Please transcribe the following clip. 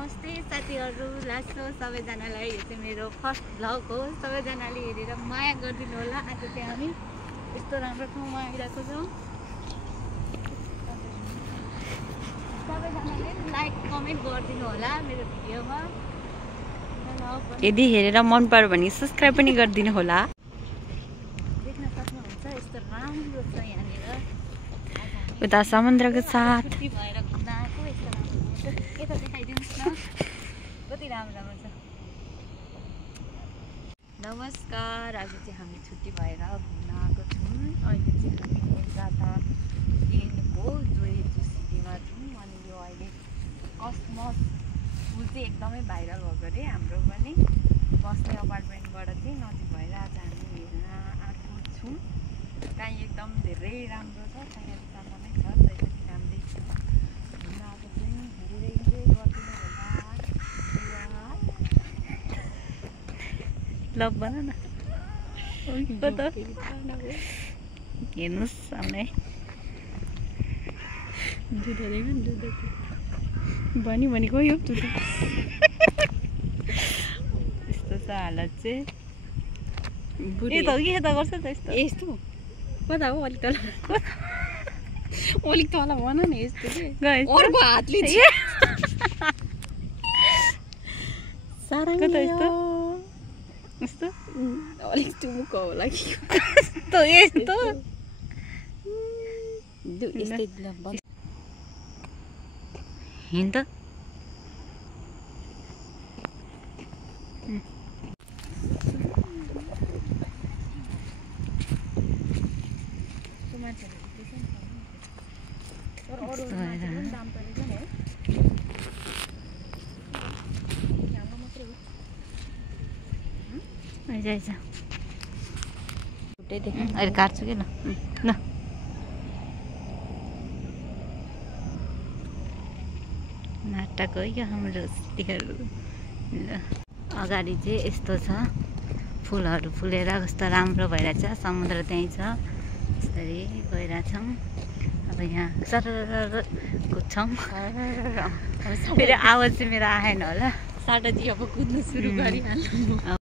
नमस्ते साथीहरु, लासो सबैजनालाई यो चाहिँ मेरो फर्स्ट भ्लग हो। सबैजनाले हेरेर माया गरिदिनु होला। आज चाहिँ हामी यस्तो राम्रो ठाउँमा आइरहेको छौँ। सबैजनाले लाइक कमेन्ट गरिदिनु होला मेरो भिडियोमा। यदि हेरेर मन पर्यो भने सब्स्क्राइब पनि गरिदिनु होला। देख्न सक्नुहुन्छ यस्तो राम्रो छ यहाँनिर। उता समुद्रको साथ छुट्टी भएर घुम्न आएको यस्तो राम्रो छ। यता देखाइदिनुहोस् न कति राम्रो राम्रो छ। नमस्कार, आज चाहिँ हामी छुट्टी भएर घुम्न आएको छौँ। अहिले चाहिँ हामी कोलकाता दिनको जोइजु सिटीमा छौँ। अनि यो अहिले कसमस फुल चाहिँ एकदमै भाइरल भएको अरे। हाम्रो पनि बस्ने अपार्टमेन्टबाट चाहिँ नजिक भएर आज हामी हेर्न आएको छौँ। कहीँ एकदम धेरै राम्रो छ, तयारीसम्म नै छ, त्यही पनि राम्रै छ। घुम्न आएको चाहिँ हेरेर इन्जोय गरिदिनु होला। लभ बना न हेर्नुहोस् सामने भनेको यो यस्तो छ हालत चाहिँ। यता गर्छ त यस्तो यस्तो कता हो? अलिक तल भन न। यस्तो चाहिँ अर्को हातले कता यस्तो यस्तो अलिक टुमुक होला कि यस्तो यस्तो हिँड त अहिले काट्छु कि ल नाटक हो क्या हाम्रो सिटीहरू। अगाडि चाहिँ यस्तो छ, फुलहरू फुलेर कस्तो राम्रो भइरहेछ। समुद्र त्यहीँ छ, यसरी गइरहेछौँ। अब यहाँ सरर कुद्छौँ। फेरि आवाज चाहिँ मेरो आएन होला। साटाजी अब कुद्नु सुरु गरिहाल्नु।